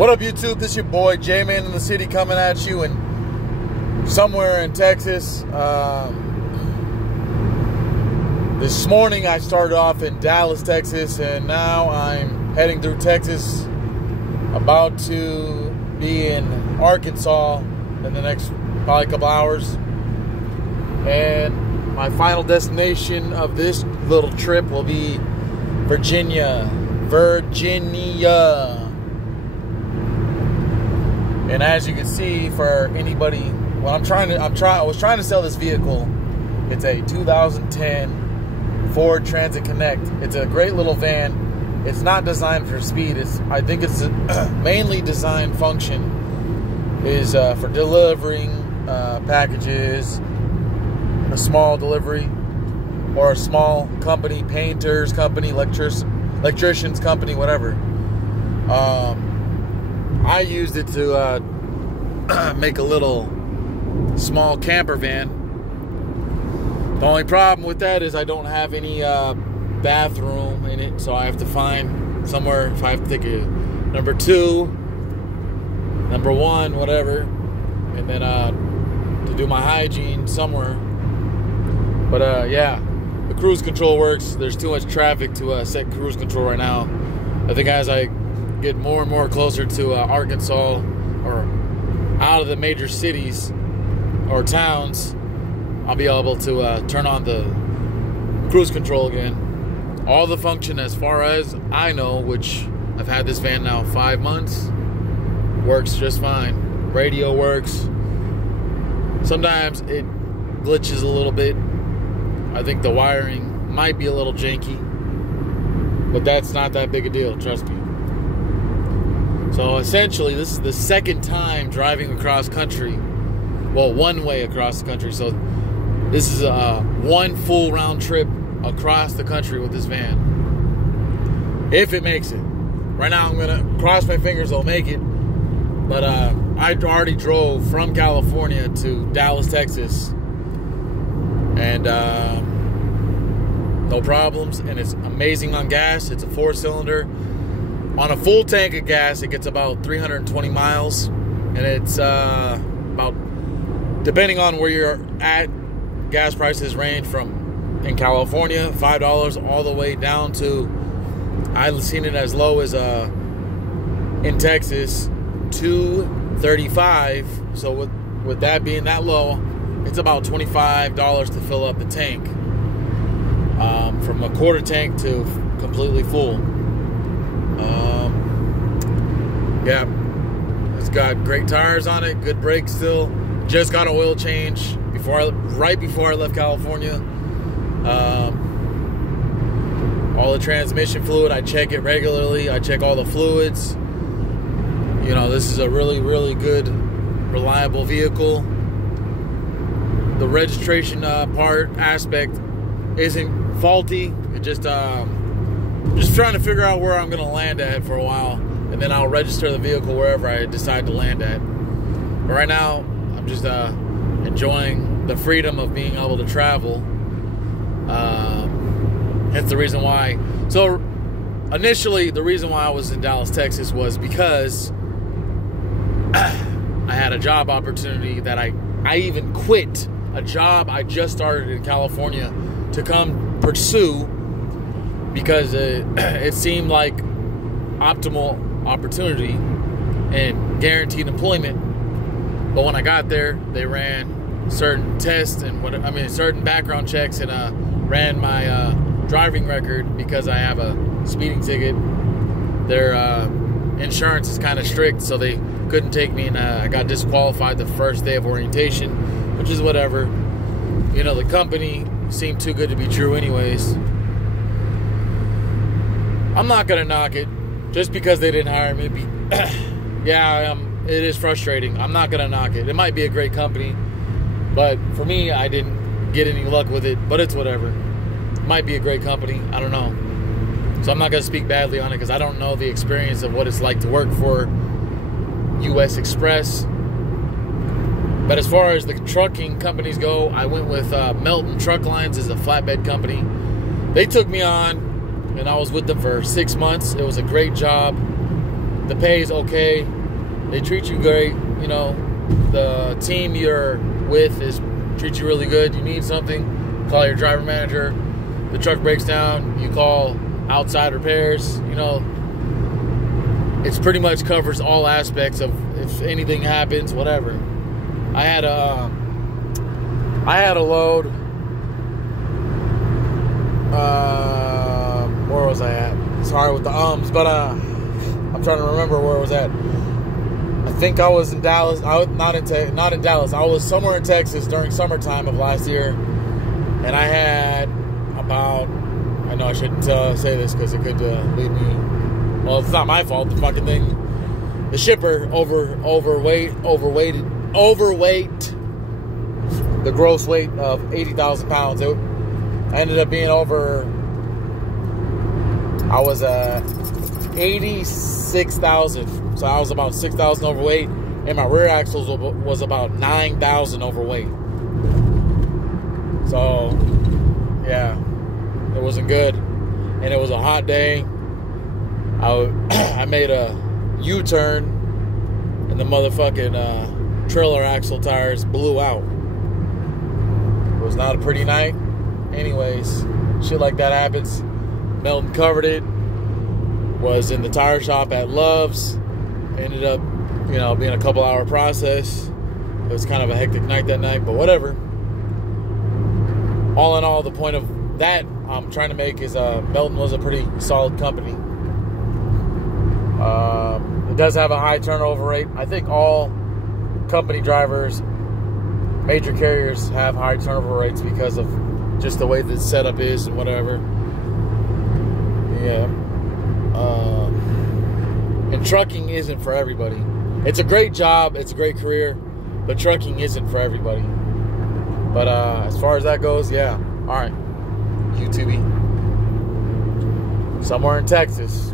What up, YouTube? This is your boy J-Man in the city coming at you, and somewhere in Texas. This morning I started off in Dallas, Texas, and now I'm heading through Texas, about to be in Arkansas in the next probably couple hours. And my final destination of this little trip will be Virginia. And as you can see, for anybody, I was trying to sell this vehicle. It's a 2010 Ford Transit Connect. It's a great little van. It's not designed for speed. I think it's mainly designed function is for delivering packages, a small delivery, or a small company, painters company, electricians company, whatever. I used it to make a little small camper van. The only problem with that is I don't have any bathroom in it, so I have to find somewhere. If I have to take a number 2, number 1, whatever, and then to do my hygiene somewhere. But yeah, the cruise control works. There's too much traffic to set cruise control right now. I think as I get more and more closer to Arkansas, or out of the major cities or towns, I'll be able to turn on the cruise control again. All the function, as far as I know, which I've had this van now 5 months, works just fine. Radio works. Sometimes it glitches a little bit. I think the wiring might be a little janky, but that's not that big a deal, trust me. So essentially, this is the second time driving across country. Well, one way across the country. So this is one full round trip across the country with this van, if it makes it. Right now, I'm gonna cross my fingers it'll make it. But I already drove from California to Dallas, Texas, and no problems. And it's amazing on gas. It's a 4-cylinder. On a full tank of gas, it gets about 320 miles, and it's about, depending on where you're at, gas prices range from, in California, $5 all the way down to, I've seen it as low as in Texas, $2.35. So with that being that low, it's about $25 to fill up the tank, from a quarter tank to completely full. Yeah, it's got great tires on it, good brakes still. Just got an oil change right before I left California. All the transmission fluid, I check it regularly. I check all the fluids. You know, this is a really, really good, reliable vehicle. The registration aspect isn't faulty. It just trying to figure out where I'm going to land at for a while, and then I'll register the vehicle wherever I decide to land at. But right now, I'm just enjoying the freedom of being able to travel. That's the reason why. So initially, the reason why I was in Dallas, Texas was because I had a job opportunity that I even quit a job I just started in California to come pursue, because it seemed like optimal opportunity and guaranteed employment. But when I got there, they ran certain tests and certain background checks, and ran my driving record because I have a speeding ticket. Their insurance is kind of strict, so they couldn't take me, and I got disqualified the first day of orientation, which is whatever. You know, the company seemed too good to be true anyways. I'm not going to knock it just because they didn't hire me. Yeah, it is frustrating. I'm not going to knock it. It might be a great company, but for me, I didn't get any luck with it, but it's whatever. It might be a great company. I don't know. So I'm not going to speak badly on it because I don't know the experience of what it's like to work for U.S. Express. But as far as the trucking companies go, I went with Melton Truck Lines as a flatbed company. They took me on, and I was with them for 6 months. It was a great job. The pay is okay. They treat you great. You know, the team you're with treats you really good. You need something, call your driver manager. The truck breaks down, you call outside repairs. You know, it's pretty much covers all aspects of if anything happens, whatever. I had a load. Where was I at? Sorry with the but I'm trying to remember where I was at. I think I was in Dallas. I was not in Dallas. I was somewhere in Texas during summertime of last year, and I had about. I know I shouldn't say this because it could lead me. Well, it's not my fault. The fucking thing. The shipper overweight. The gross weight of 80,000 pounds. I ended up being over. I was 86,000. So I was about 6,000 overweight, and my rear axles was about 9,000 overweight. So, yeah, it wasn't good, and it was a hot day. I made a U-turn, and the motherfucking trailer axle tires blew out. It was not a pretty night. Anyways, shit like that happens. Melton covered it. Was in the tire shop at Love's. Ended up, you know, being a couple hour process. It was kind of a hectic night that night, but whatever. All in all, the point of that I'm trying to make is Melton was a pretty solid company. It does have a high turnover rate. I think all company drivers, major carriers, have high turnover rates because of just the way the setup is and whatever. Yeah. And trucking isn't for everybody. It's a great job, it's a great career, but trucking isn't for everybody. But as far as that goes, yeah. All right. YouTube. Somewhere in Texas.